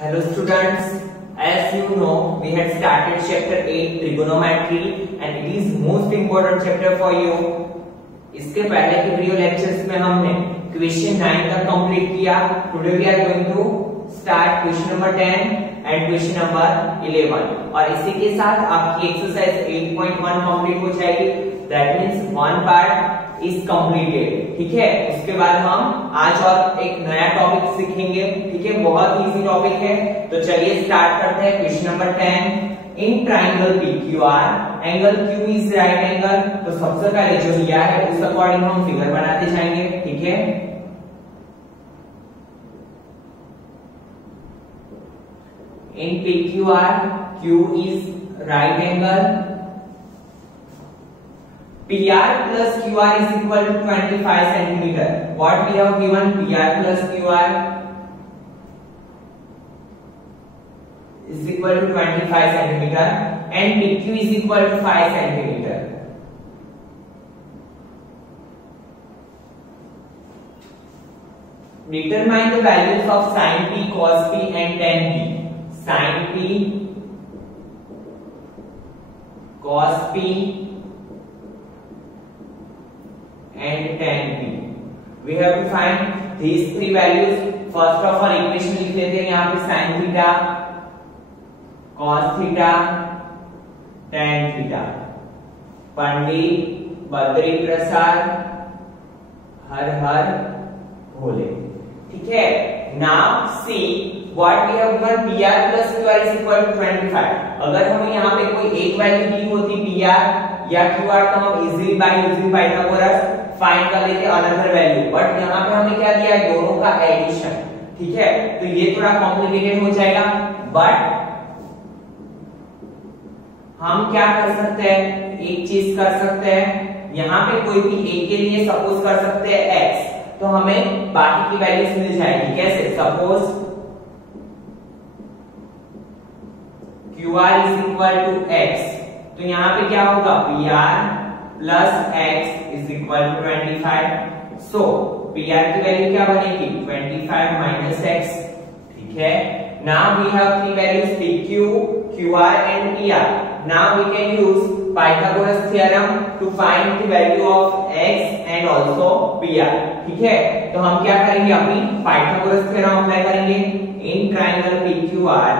Hello students, as you know we had started chapter 8 trigonometry and it is most important chapter for you. इसके पहले के video lectures में हमने question 9 तक complete किया. Today we are going to start question number 10 and question number 11 और इसी के साथ आपकी एक्सरसाइज 8.1 कंप्लीट हो जाएगी. That means one part is completed. ठीक है, उसके बाद हम आज और एक नया टॉपिक सीखेंगे. ठीक है, बहुत इजी टॉपिक है. तो चलिए स्टार्ट करते हैं. Question number 10. In triangle PQR angle Q is right angle. तो सबसे पहले जो दिया है उस अकॉर्डिंग हम फिगर बनाते जाएंगे. ठीक है, इन PQR Q is right angle. PR plus QR is equal to 25 centimeter. What we have given PR plus QR is equal to 25 centimeter and PQ is equal to 5 centimeter. Determine the values of sin P, cos P and tan P. Sin P, cos P and tan P. We have to find these three values. First of all equation लिख लेते हैं यहाँ पे sin theta, cos theta, tan theta. Pandit Badri Prasad Har Har Bhole. ठीक है, now see what we have given. PR plus QR is equal to 25. अगर हमें यहाँ पे कोई एक वैल्यू दी होती PR या QR तो हम easily by using Pythagoras find कर लेते अनदर वैल्यू. बट यहाँ पे हमें क्या दिया है, दोनों का एडिशन. ठीक है, तो ये थोड़ा कॉम्प्लिकेटेड हो जाएगा. बट हम क्या कर सकते हैं, एक चीज कर सकते हैं. यहाँ पे कोई भी एक के लिए सपोज कर सकते हैं x, तो हमें बाकी की वैल्यूज मिल जाएगी. कैसे, suppose QR is equal to x, तो यहाँ पे क्या होगा, PR plus x is equal to 25. So PR की वैल्यू क्या बनेगी, 25 माइनस x. ठीक है, now we have three values PQ, QR and PR. Now we can use Pythagoras theorem to find the value of x and also PR. ठीक है, तो हम क्या करेंगे, अपनी पाइथागोरस थ्योरम अप्लाई करेंगे. In triangle PQR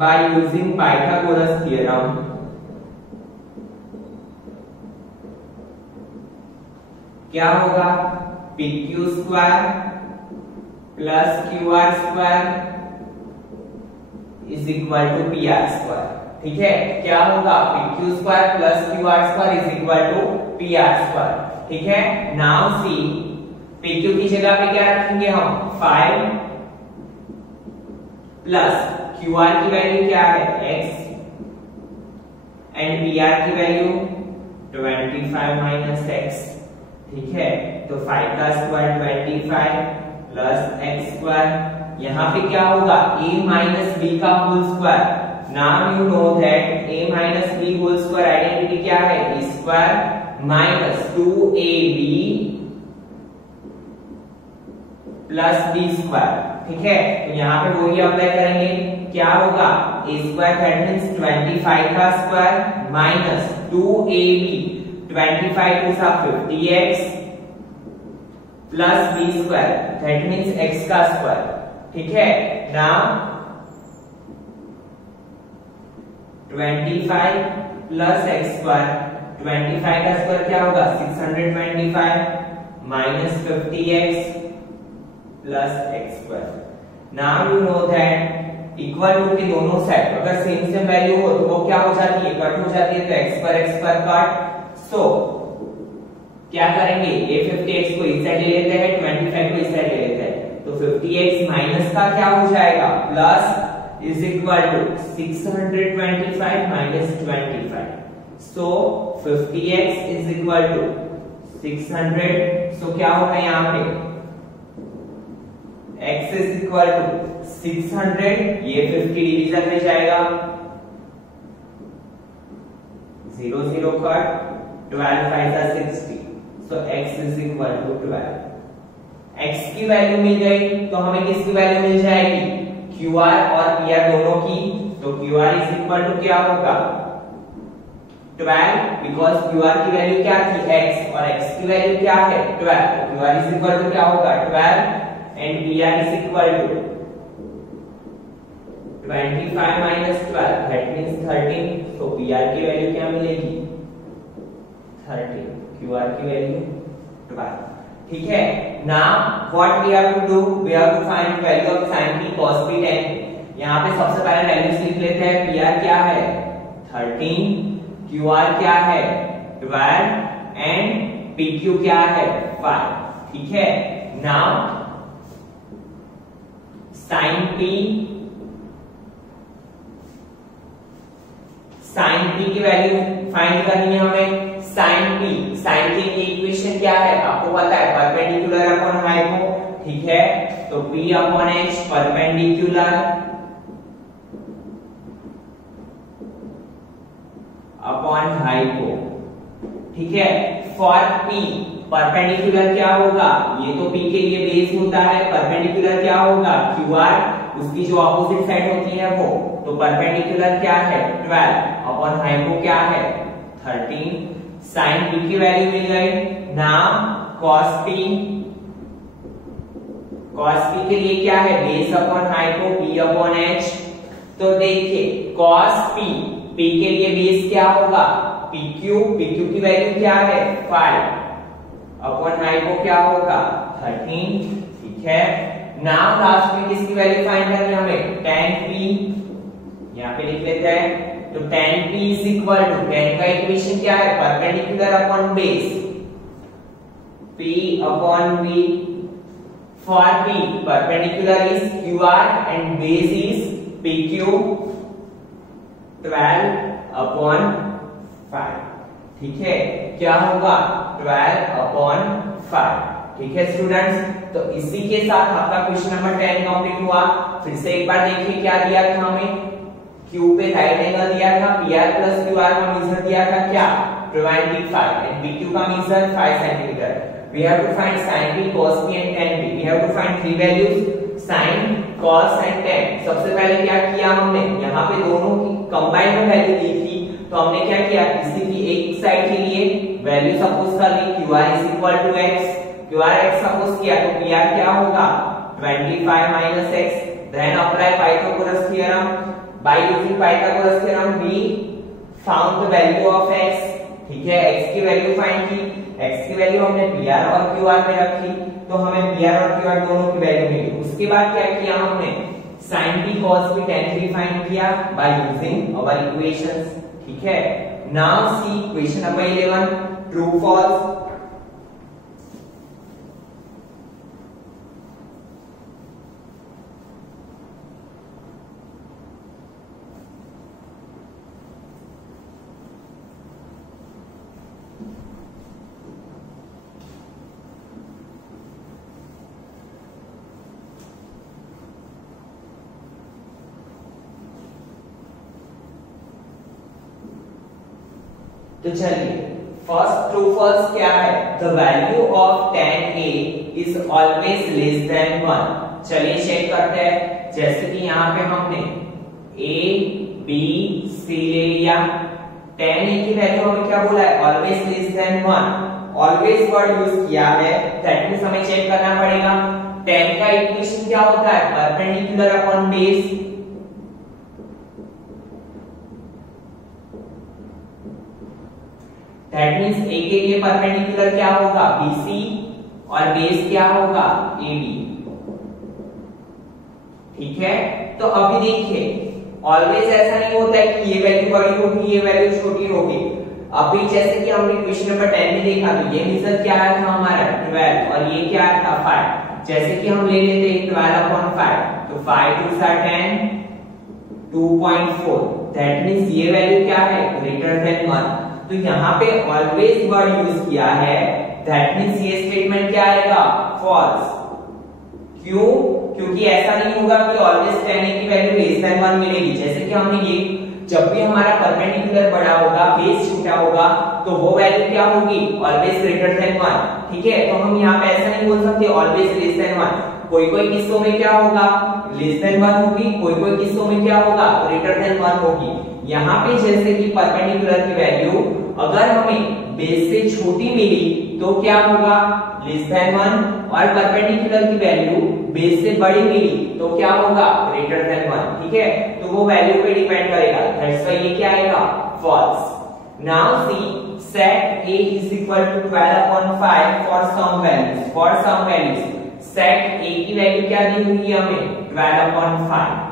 by using Pythagoras theorem, क्या होगा, PQ square plus QR square is equal to PR square. ठीक है, क्या होगा, PQ square plus QR square is equal to PR square. ठीक है, नाउ सी PQ की जगह पे क्या रखेंगे हम, 5 प्लस QR की वैल्यू क्या है, x एंड PR की वैल्यू 25 माइनस x. ठीक है, तो 5 का स्क्वायर 25 प्लस x स्क्वायर. यहाँ पे क्या होगा, a माइनस b का whole square. Now you know that a minus b whole square identity क्या है, a square minus 2ab plus b square. ठीक है, तो यहाँ पे वही अप्लाई करेंगे. क्या होगा, a स्क्वायर दैट मींस 25 का स्क्वायर माइनस 2ab 25 टू सा 50x plus b square that means x का स्क्वायर. ठीक है, नाउ 25 प्लस x स्क्वायर, 25 का स्क्वायर क्या होगा, 625 minus 50x plus x square. Now you know that equal to के दोनों साइड अगर सेम सेम वैल्यू हो तो वो क्या हो जाती है, कट हो जाती है. तो x पर कट. सो क्या करेंगे, ये 50x को इस साइड ले लेते हैं, 25 को इस साइड ले लेते हैं. तो 50x माइनस का क्या हो जाएगा, plus is equal to 625 minus 25. So 50x is equal to 600. So क्या होगा यहाँ पे, x इज इक्वल टू 600, ये 50 डिवीजन में जाएगा, 0 0 cut, 12 5 60. So x is equal to 12। x की वैल्यू मिल गई तो हमें किसकी वैल्यू मिल जाएगी, QR और PR दोनों की। तो QR इज इक्वल टू क्या होगा 12, बिकॉज QR की वैल्यू क्या थी x और x की वैल्यू क्या है 12। तो QR इज इक्वल टू क्या होगा 12 and PR is equal to 25 minus 12 that means 13। तो PR की वैल्यू क्या मिलेगी 13, QR की वैल्यू 12। ठीक है, now what we have to do, we have to find value of sin p cos p tan p। यहां पे सबसे पहले वैल्यूज लिख लेते हैं। PR क्या है 13, QR क्या है 12 एंड PQ क्या है 5। ठीक है, नाउ sin p की वैल्यू फाइंड करनी है हमें। sin की इक्वेशन क्या है आपको पता है, परपेंडिकुलर अपॉन हाइपो। ठीक है, तो P upon H perpendicular upon hypo. ठीक है, फॉर P परपेंडिकुलर क्या होगा, ये तो P के लिए बेस होता है, परपेंडिकुलर क्या होगा QR, उसकी जो ऑपोजिट साइड होती है वो। तो परपेंडिकुलर क्या है 12 अपॉन हाइपो क्या है 13। sin p की वैल्यू मिल गई। नाउ cos p के लिए क्या है base upon hypo P upon H। तो देखिए cos p के लिए बेस क्या होगा PQ की वैल्यू क्या है 5 अपॉन हाइपो क्या होगा 13। ठीक है, नाउ लास्ट में किसकी वैल्यू फाइंड करनी है हमें tan p, यहां पे लिख लेते हैं। तो tan p is equal to, tan का इक्वेशन क्या है perpendicular upon base P upon V। For P perpendicular is QR and base is PQ 12 upon 5। ठीक है, क्या होगा 12 अपॉन 5। ठीक है स्टूडेंट्स, तो इसी के साथ आपका क्वेश्चन नंबर 10 कंप्लीट हुआ। फिर से एक बार देखिए क्या दिया था हमें, Q पे राइट एंगल दिया था, PR प्लस QR का मेजर दिया था क्या 25 एंड PQ का measure 5 centimetre. We have to find sin p cos p and tan p। We have to find three values sin cos and tan। सबसे पहले क्या किया हमने, यहाँ पे दोनों की कंबाइंड वैल्यू दी थी, तो हमने क्या किया किसी भी एक साइड के लिए वैल्यू सपोज कर ली QR is equal to x। QR x suppose किया तो PR क्या होगा 25 minus x। Then apply Pythagoras theorem. By using Pythagoras theorem we found the value of x। ठीक है, x की वैल्यू फाइंड की, x की वैल्यू हमने PR और QR में रखी, तो हमें PR और QR दोनों की वैल्यू मिली। उसके बाद क्या किया हमने sin p cos p tan p find किया by using our equations। ठीक है, now see question number 11 true false. तो चलिए फर्स्ट ट्रू फॉल्स क्या है, the value of tan a is always less than 1। चलिए चेक करते हैं, जैसे कि यहाँ पे हमने a b c ले लिया, tan a की वैल्यू हमें क्या बोला है always less than 1। Always word use किया है, दैट मींस हमें चेक करना पड़ेगा tan का इक्वेशन क्या होता है perpendicular upon base. That means a के लिए परपेंडिकुलर क्या होगा BC और बेस क्या होगा AB। ठीक है, तो अभी देखिए ऑलवेज ऐसा नहीं होता है कि ये वैल्यू बड़ी होगी ये वैल्यू छोटी होगी। अभी जैसे कि हमने क्वेश्चन नंबर 10 में देखा, तो ये मेजर क्या आया था हमारा 12 और ये क्या आया था 5। जैसे कि हम ले लेते हैं 12/5, तो 5 2 10 2.4। दैट मींस ये वैल्यू क्या है ग्रेटर देन 1। तो यहाँ पे ऑलवेज वर्ड यूज किया है, दैट मींस ये स्टेटमेंट क्या आएगा फॉल्स। क्यों? क्योंकि ऐसा नहीं होगा कि ऑलवेज tan a की वैल्यू लेस देन 1 मिलेगी। जैसे कि हमने ये जब भी हमारा परपेंडिकुलर बड़ा होगा, बेस छोटा होगा, तो वो वैल्यू क्या होगी, ऑलवेज ग्रेटर देन 1। ठीक है, तो हम यहाँ पे ऐसा नहीं बोल सकते ऑलवेज लेस देन 1। कोई कोई किस्सों में क्या होगा, लेस देन 1 होगी, कोई कोई किस्सों में क्या होगा, ग्रेटर देन 1 होगी। यहाँ पे जैसे कि परपेंडिकुलर की वैल्यू अगर हमें बेस से छोटी मिली तो क्या होगा, लेस देन 1, और परपेंडिकुलर की वैल्यू बेस से बड़ी मिली तो क्या होगा, ग्रेटर देन 1। ठीक है, तो वो वैल्यू पे डिपेंड करेगा, दैट्स व्हाई ये क्या आएगा, false. Now see set a is equal to 12/5 for some values, set a की वैल्यू क्या दी हुई है हमें, 12/5।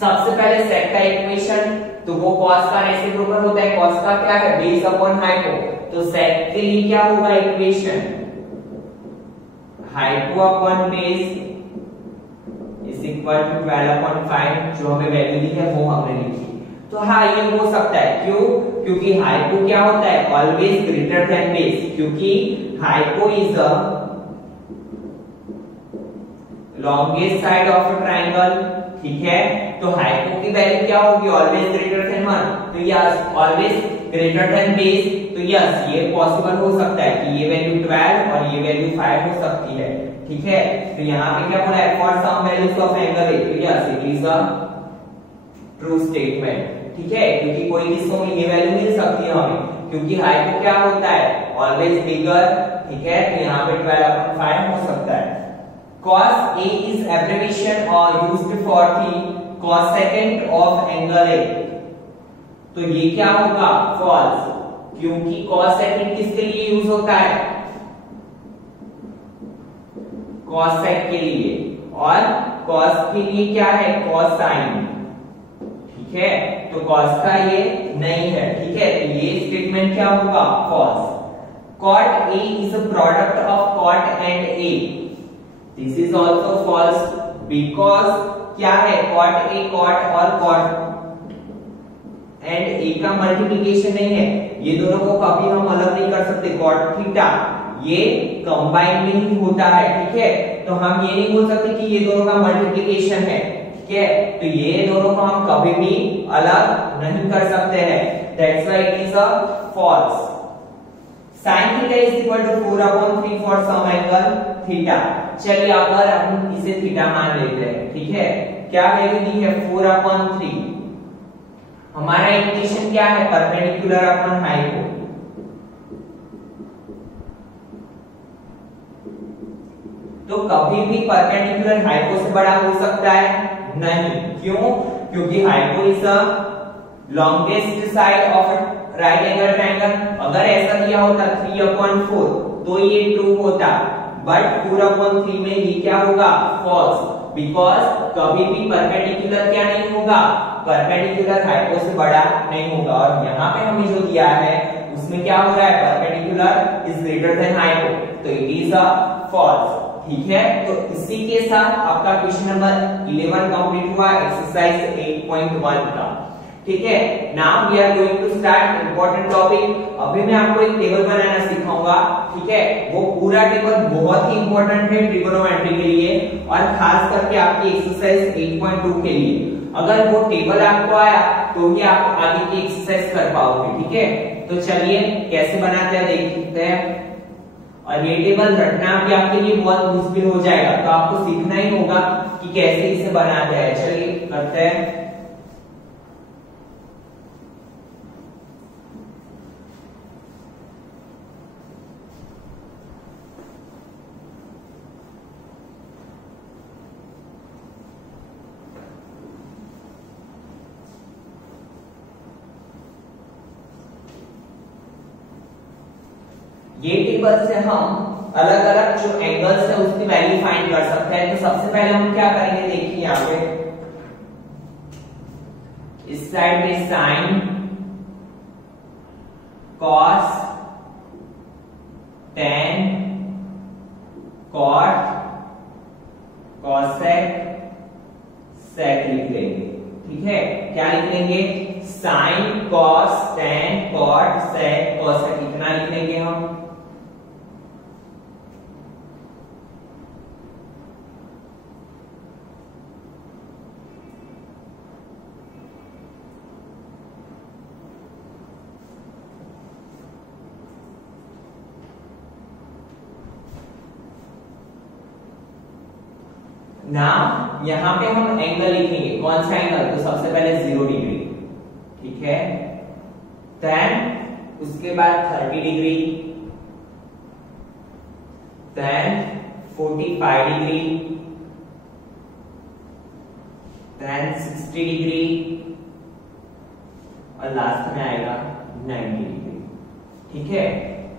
सबसे पहले सेट का इक्वेशन, तो वो cos का रेसिप्रोकल होता है, cos का क्या है, बेस अपॉन हाइपो, तो सेट के लिए क्या होगा equation, hypo upon base is equal to 12/5, जो हमें वैल्यू दी है वो हमने लिखी। तो हाँ ये हो सकता है, क्यों, क्योंकि हाइपो क्या होता है, ऑलवेज ग्रेटर देन बेस, क्योंकि hypo is the longest side of a triangle. ठीक है, तो हाइपो की वैल्यू क्या होगी, ऑलवेज ग्रेटर देन 1, तो yes always greater than base, तो यस ये पॉसिबल हो सकता है कि ये वैल्यू 12 और ये वैल्यू 5 हो सकती है। ठीक है, तो यहाँ पे क्या बोला है, for some values of angle A, तो yes it is a true statement. ठीक है, क्योंकि कोई किस्सों में ये वैल्यू मिल सकती है हमें, क्योंकि हाइपो क्या होता है, ऑलवेज बिगर। ठीक है, तो यहाँ पे 12/5 हो सकता है। cos A is abbreviation or used for the cosecant of angle A, तो ये क्या होगा, false, क्योंकि cosecant किसके लिए यूज होता है, cosec के लिए, और cos के लिए क्या है, cosine। ठीक है, तो cos का ये नहीं है। ठीक है, तो ये स्टेटमेंट क्या होगा, false। cot A is a product of cot and A, this is also false, because क्या है, cot A cot और cot एंड A का मल्टीप्लिकेशन नहीं है, ये दोनों को कभी हम अलग नहीं कर सकते, cot थीटा ये कंबाइन में ही होता है। ठीक है, तो हम ये नहीं बोल सकते कि ये दोनों का मल्टीप्लिकेशन है। ठीक है, तो ये दोनों को हम कभी भी अलग नहीं कर सकते हैं, that's why it is a false. sin theta is equal to 4/3 for some angle theta. चलिए अगर हम इसे थीटा मान लेते हैं, ठीक है, क्या वैल्यू दी है, 4/3। हमारा इक्वेशन क्या है, परपेंडिकुलर अपॉन हाइपो, तो कभी भी परपेंडिकुलर हाइपो से बड़ा हो सकता है नहीं, क्यों, क्योंकि hypo is the longest side of right angle triangle. अगर ऐसा दिया होता 3/4 तो ये ट्रू होता, बट 4/3 में ये क्या होगा, फॉल्स, बिकॉज कभी भी परपेंडिकुलर क्या नहीं होगा, परपेंडिकुलर हाइपो से बड़ा नहीं होगा। और यहाँ पे हमें जो दिया है उसमें क्या हो रहा है, perpendicular is greater than hypo, तो इट इज अ फॉल्स। ठीक है, तो इसी के साथ आपका क्वेश्चन नंबर 11 कंप्लीट हुआ, एक्सरसाइज 8.1 का। ठीक है, now we are going to start important topic. अभी मैं आपको एक टेबल बनाना सिखाऊंगा। ठीक है, वो पूरा टेबल बहुत ही इंपॉर्टेंट है ट्रिगोनोमेट्री के लिए, और खास करके आपकी एक्सरसाइज 8.2 के लिए। अगर वो टेबल आपको आया तो ही आप आगे की एक्सरसाइज कर पाओगे। ठीक है, तो चलिए कैसे बनाते हैं देखते हैं। और ये टेबल रटना भी आपके लिए बहुत मुश्किल हो जाएगा, तो आपको सीखना ही होगा कि कैसे इसे बनाते हैं। चलिए करते हैं। ये टेबल से हम अलग अलग जो एंगल्स है उसकी वैल्यू फाइंड कर सकते हैं। तो सबसे पहले हम क्या करेंगे, देखिए यहाँ पे इस साइड में sine, cos, tan, cot, cosec, sec लिख लेंगे। ठीक है, क्या लिख लेंगे, sine, cos, tan, cot, sec, cosec, इतना लिख लेंगे हम। नाउ यहाँ पे हम एंगल लिखेंगे, कौन सा एंगल, तो सबसे पहले 0 डिग्री, ठीक है, देन उसके बाद 30 degree, then 45 degree, then 60 degree और लास्ट में आएगा 90 डिग्री, ठीक है।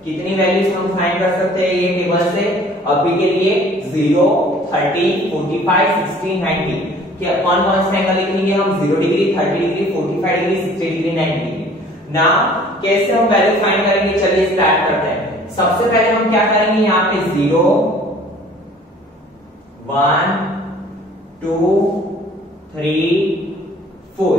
कितनी वैल्यूज हम फाइंड कर सकते हैं ये टेबल से, अभी के लिए 0, 30, 45, 60, 90, क्या कौन कौन से एंगल लिखेंगे हम, 0 degree, 30 degree, 45 degree, 60 degree, 90 degree. Now कैसे हम वैल्यू फाइंड करेंगे, चलिए स्टार्ट करते हैं। सबसे पहले हम क्या करेंगे, यहाँ पे 0, 1, 2, 3, 4,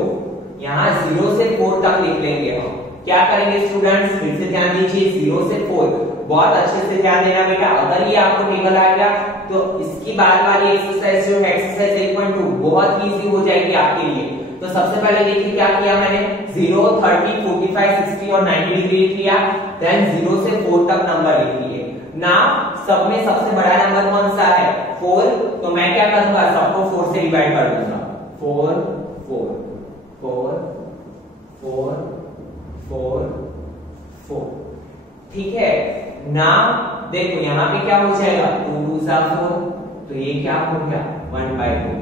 यहाँ 0 से 4 तक लिख लेंगे हम। क्या करेंगे स्टूडेंट्स, फिर से ध्यान दीजिए, 0 से 4, बहुत अच्छे से ध्यान देना बेटा। अगर ये आपको टेबल आएगा तो इसकी बाद वाली एक्सरसाइज जो है एक्सरसाइज 1.2 बहुत इजी हो जाएगी आपके लिए। तो सबसे पहले देखिए क्या किया मैंने, 0, 30, 45, 60 और 90 डिग्री लिख लिया, देन 0 से 4 तक नंबर लिख लिए। नाउ सब में सबसे बड़ा नंबर कौन सा है, 4, तो मैं क्या करूंगा, सबको 4 से डिवाइड कर दूंगा, 4, 4, 4, 4, 4, 4, ठीक है। नाउ देखो यहाँ पे क्या हो जाएगा, 2 2 4, तो ये क्या हो गया 1/2,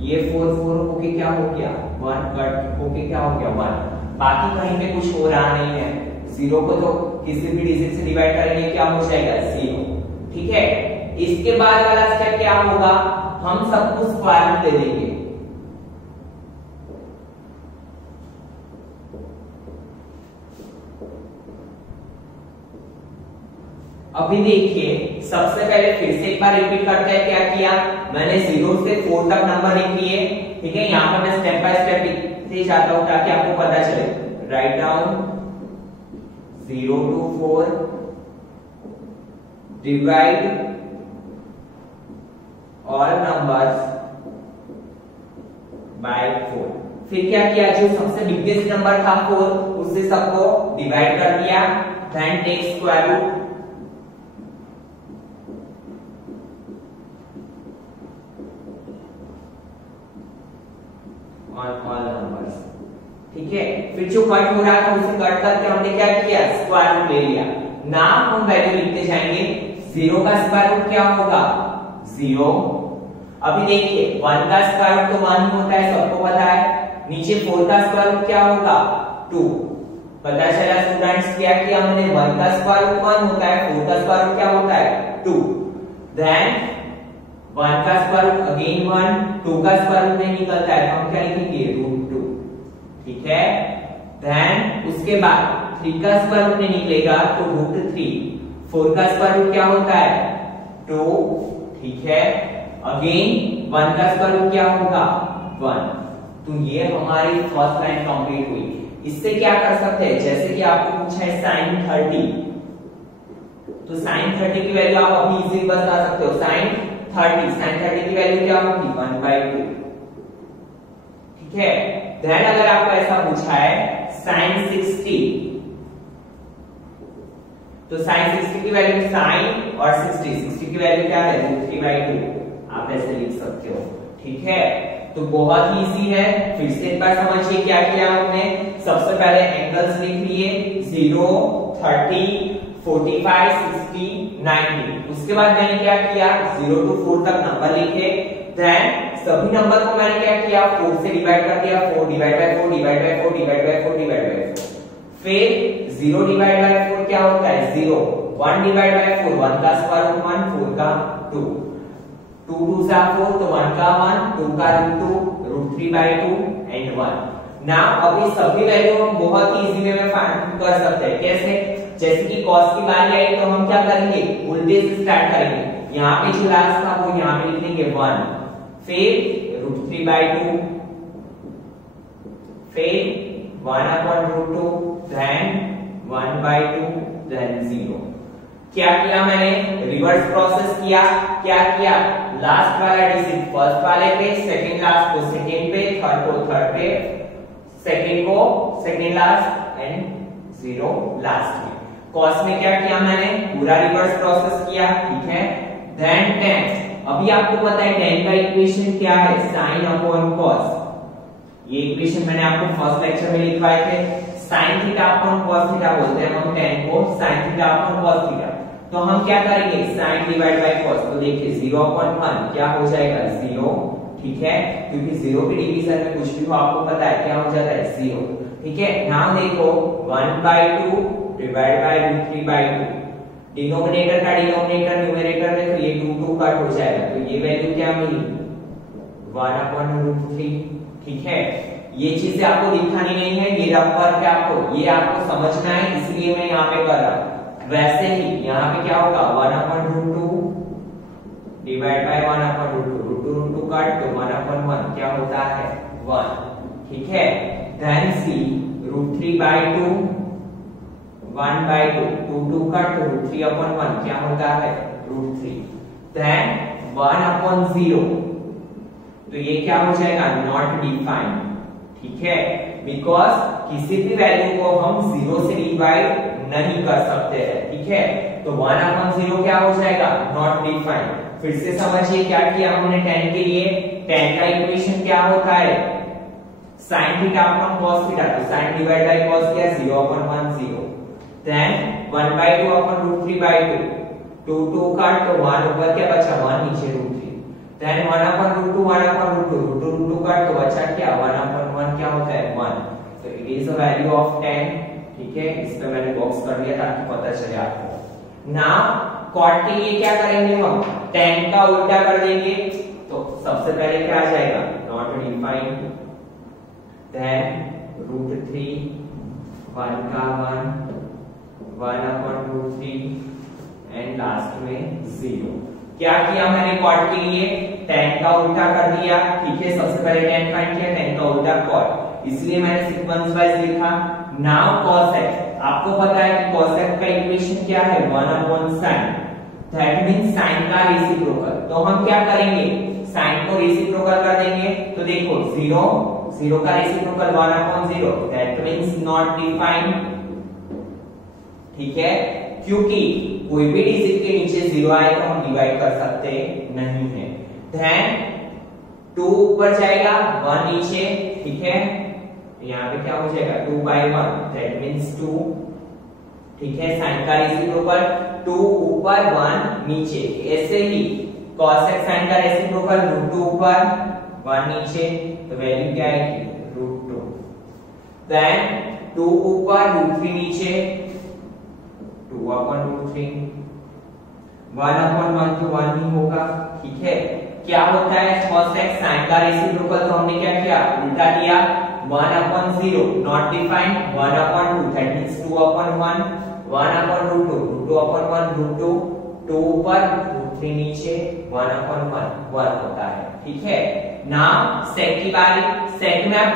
ये 4 4 होके क्या हो गया 1 कट होके क्या हो गया 1, बाकी कहीं पे कुछ हो रहा नहीं है। 0 को तो किसी भी डिजिट से डिवाइड करेंगे क्या हो जाएगा 0, ठीक है। इसके बाद वाला स्टेप क्या होगा, हम सबको स्क्वायर रूट ले देंगे। अभी देखिए सबसे पहले फिर से एक बार रिपीट करते हैं, क्या किया मैंने 0 से 4 तक नंबर लिख लिए, ठीक है। यहाँ पर मैं स्टेप बाय स्टेप लिखते जाता हूं ताकि आपको पता चले। Write down 0 to 4, divide all numbers by 4। फिर क्या किया, जो सबसे बिगेस्ट नंबर था 4 उससे सबको डिवाइड कर दिया, then take square root, all numbers, ठीक है। फिर जो कट हो रहा था उसे कट करके हमने क्या किया, स्क्वायर रूट ले लिया। नाउ हम वैल्यू लिखते जाएंगे, 0 का स्क्वायर रूट क्या होगा 0। अभी देखिए 1 का स्क्वायर रूट तो 1 होता है, सबको पता है। नीचे 4 का स्क्वायर रूट क्या होगा 2, पता चला स्टूडेंट्स। क्या किया हमने, 1 का स्क्वायर रूट 1 होता है, 4 का स्क्वायर रूट क्या होता है 2, देन 1 का स्क्वायर रूट अगेन 1, 2 का स्क्वायर रूट नहीं निकलता है तो हम क्या लिखेंगे √2, ठीक है। देन उसके बाद 3 का स्क्वायर रूट नहीं निकलेगा तो √3, 4 का स्क्वायर रूट क्या होता है 2, ठीक है। अगेन 1 का स्क्वायर रूट क्या होगा 1, तो ये हमारी फर्स्ट लाइन कंप्लीट हुई। इससे क्या कर सकते हैं, जैसे कि आपको पूछा है sin 30, तो sin 30 की वैल्यू आप अभी इजीली बता सकते हो। sin 30 की वैल्यू क्या होगी 1/2, ठीक है। देन अगर आपको ऐसा पूछा है sin 60, तो sin 60 की वैल्यू sin और 60 की वैल्यू क्या है √3/2, आप ऐसे लिख सकते हो, ठीक है। तो बहुत ही इजी है, फिर से एक बार समझिए क्या किया हमने। सबसे पहले एंगल्स लिख लिए 0, 30, 45, 60, 90। उसके बाद मैंने क्या किया 0 to 4 तक नंबर लिखे, देन सभी नंबर को मैंने क्या किया 4 से डिवाइड कर दिया, 4 divide by 4 divide by 4 divide by 4 divide by 4। फिर 0 डिवाइड बाय 4 क्या होता है 0, 1 डिवाइड बाय 4 1 का स्क्वायर रूट 1, 4 का 2, 2 2 4 तो 1 का 1, 2 का √2, √3/2 एंड 1। नाउ अभी सभी वैल्यू हम बहुत ही इजी वे में फाइंड कर सकते हैं। कैसे, जैसे कि cos की बारी आई तो हम क्या करेंगे उल्टे से स्टार्ट करेंगे। यहाँ पे जो लास्ट था वो यहाँ पे लिखेंगे 1, फिर √3/2, फिर 1/√2, देन 1/2, देन 0। क्या किया मैंने, रिवर्स प्रोसेस किया। क्या किया, लास्ट वाला डिजिट फर्स्ट वाले पे, सेकंड लास्ट को सेकंड पे, थर्ड को थर्ड पे, सेकंड को सेकंड लास्ट एंड 0 लास्ट में। कॉस में क्या किया मैंने, पूरा रिवर्स प्रोसेस किया, ठीक है। देन टेंथ अभी आपको पता है tan का इक्वेशन क्या है, sin अपॉन cos। ये इक्वेशन मैंने आपको फर्स्ट लेक्चर में लिखवाए थे, sin theta upon cos theta बोलते हैं हम tan को, sin theta upon cos theta. तो हम क्या करेंगे, sin डिवाइड बाय cos। तो देखिए 0 अपॉन 1 क्या हो जाएगा 0, ठीक है, क्योंकि 0 के डिवीजन में कुछ भी हो आपको पता है क्या हो जाता है 0, ठीक है। नाउ देखो 1/2 डिवाइड बाय √3/2, डिनोमिनेटर का डिनोमिनेटर न्यूमरेटर में, तो ये 2 कट हो जाएगा, तो ये वैल्यू क्या मिली 1/√3, ठीक है। ये चीजें आपको दिखानी नहीं है, ये रफ वर्क है आपको, ये आपको समझना है, इसलिए मैं यहाँ पे कर रहा हूं। वैसे ही यहाँ पे क्या होगा 1/2 डिवाइड बाय 1/2, √2 कट, तो 1/1 क्या होता है 1, ठीक है। देन सी √3/2 1/2, 2 कट, तो √3/1 क्या होता है √3। देन 1/0, तो ये क्या हो जाएगा नॉट डिफाइंड, ठीक है, बिकॉज किसी भी वैल्यू को हम 0 से डिवाइड नहीं कर सकते हैं, ठीक है। तो 1/0 क्या हो जाएगा नॉट डिफाइंड। फिर से समझिए क्या किया हमने tan के लिए, tan का इक्वेशन क्या होता है sin theta upon cos theta, तो sin डिवाइड बाय cos क्या 0/1 0, देन 1/2 अपॉन √3/2, 2 कट, तो 1 ऊपर क्या बचा 1 नीचे √3, देन 1/√2 1/√2 कट, तो बचा क्या 1/1 क्या होता है 1। तो it is a value of tan, ठीक है। इस पे मैंने बॉक्स कर दिया ताकि पता चले आपको। नाउ cot के लिए क्या करेंगे हम, tan का उल्टा कर देंगे, तो सबसे पहले क्या आ जाएगा नॉट डिफाइंड, देन √3 1 का 1/√3 एंड लास्ट में 0। क्या किया मैंने cot के लिए, tan का उल्टा कर दिया, ठीक है। सबसे पहले tan फाइंड किया, tan का उल्टा cot, इसलिए मैंने सीक्वेंस वाइज लिखा। नाउ cosec, आपको पता है कि cosec का इक्वेशन क्या है 1/sin, दैट मींस sin का रेसिप्रोकल। तो हम क्या करेंगे sin को रेसिप्रोकल कर देंगे, तो देखो 0 का reciprocal 1/0, that means not defined, ठीक है, क्योंकि कोई भी डिजिट के नीचे 0 आए तो हम डिवाइड कर सकते नहीं है। देन 2 ऊपर जाएगा 1 नीचे, ठीक है, यहाँ पे क्या हो जाएगा 2/1, दैट मींस 2, ठीक है। sin का रेसिप्रोकल 2 ऊपर 1 नीचे, ऐसे ही cosec sin का रेसिप्रोकल √2 ऊपर 1 नीचे, तो वैल्यू क्या आएगी √2, देन 2 ऊपर √3 नीचे, 2/√3, 1/1 तो 1 ही होगा, ठीक है। क्या होता है cosec sin का रेसिप्रोकल, तो हमने क्या किया उल्टा लिया, 1/0 नॉट डिफाइंड, 1/2, दैट मींस 2/1, 1/√2, 2/1 √2, 2 ऊपर √3 नीचे, 1/1 1 होता है, ठीक है। नाउ sec की बारी, sec में आप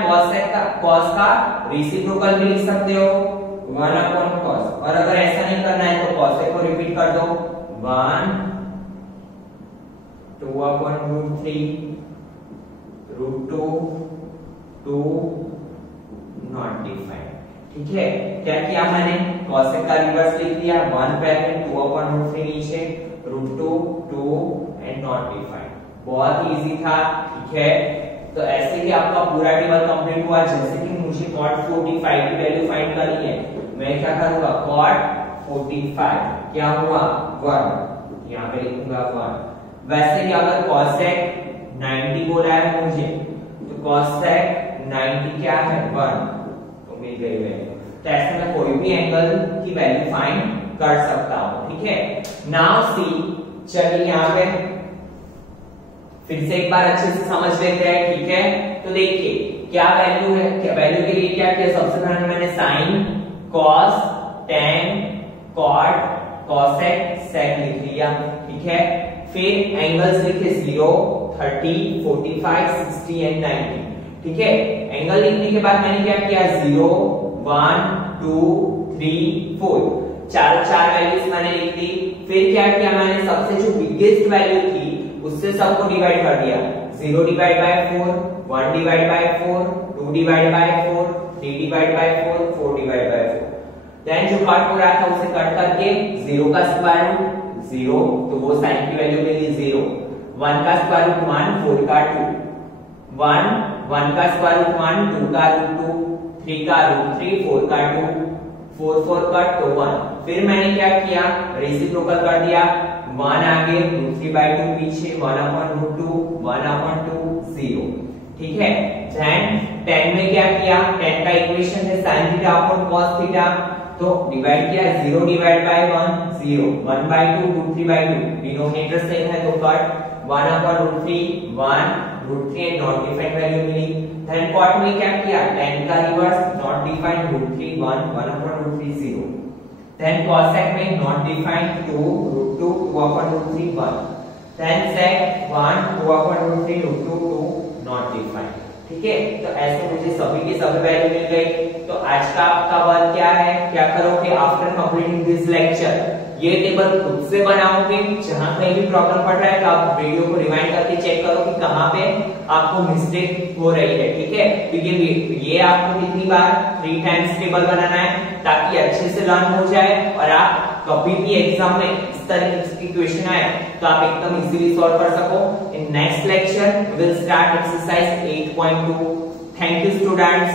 cos का रेसिप्रोकल भी लिख सकते हो 1/cos, और अगर ऐसा नहीं करना है तो cosec को रिपीट कर दो 1 2/√3 √2 2 नॉट डिफाइंड, ठीक है। क्या किया मैंने cosec का रिवर्स लिख दिया, 1 पहले 2/√3 नीचे, √2 2 एंड नॉट डिफाइंड। बहुत इजी था, ठीक है। तो ऐसे ही आपका पूरा टेबल कंप्लीट हुआ। जैसे कि मुझे cot 45 की वैल्यू फाइंड करनी है, मैं क्या करूंगा cot 45 क्या हुआ 1, यहाँ पे लिखूंगा 1। वैसे ही अगर cosec 90 बोला है मुझे, तो cosec 90 क्या है 1, तो मिल गई वैल्यू। तो ऐसे में कोई भी एंगल की वैल्यू फाइंड कर सकता हूं, ठीक है। नाउ सी, चलिए यहाँ पे फिर से एक बार अच्छे से समझ लेते हैं, ठीक है। तो देखिए क्या वैल्यू है, क्या वैल्यू के लिए क्या किया, सबसे पहले मैंने sin, cos, tan, cot, cosec, sec लिख लिया, ठीक है। फिर एंगल्स लिखे 0 30 45 60 एंड 90, ठीक है। एंगल लिखने के बाद मैंने क्या किया 0 1 2 3 4 चार वैल्यूज मैंने लिख दी। फिर क्या किया मैंने, सबसे जो बिगेस्ट वैल्यू थी उससे सबको डिवाइड कर दिया, 0 divide by 4, 1 divide by 4, 2 divide by 4, 3 divide by 4, 4 divide by 4। Then जो कट हो रहा था उसे कट करके 0 का स्क्वायर रूट 0, तो वो साइन की वैल्यू मिली 0, 1 का स्क्वायर रूट 1, 4 का 2, 1 का स्क्वायर रूट 1, 2 का रूट 2, 3 का रूट 3, 4 का 2, 4 कट तो 1। फिर मैंने क्या किया, रेसिप्रोकल कर दिया, 1 आगे रूट 3/2 पीछे, 1/√2, 1/2, 0। ठीक है। देन 10 में क्या किया, 10 का इक्वेशन है sin theta upon cos theta, तो डिवाइड किया, 0 divide by 1 0, 1/2 root 3/2, denominator same है तो cut, 1/√3 1 √3 and not defined value मिली। देन कॉट में क्या किया, 10 का reverse not defined √3 1 1/√3 0। Then cosec में not defined 2 √2 2/√3 1। Then sec 1 2/√3 √2 2 not defined. ठीक है, तो ऐसे मुझे सभी के सभी वैल्यू मिल गई। तो आज का आपका वर्क क्या है, क्या करोगे आफ्टर कंप्लीटिंग दिस लेक्चर, ये टेबल खुद से बनाओगे, जहां कहीं भी प्रॉब्लम पड़ रहा है तो आप वीडियो को रिवाइंड करके चेक करो कि कहां पे आपको मिस्टेक हो रही है। ठीक है, क्योंकि ये आपको कितनी बार 3 टाइम्स टेबल बनाना है ताकि अच्छे से लर्न हो जाए और आप कभी भी एग्जाम में इस तरह की क्वेश्चन आए तो आप एकदम इजीली सॉल्व कर सको। In next lecture we will start exercise 8.2। Thank you students.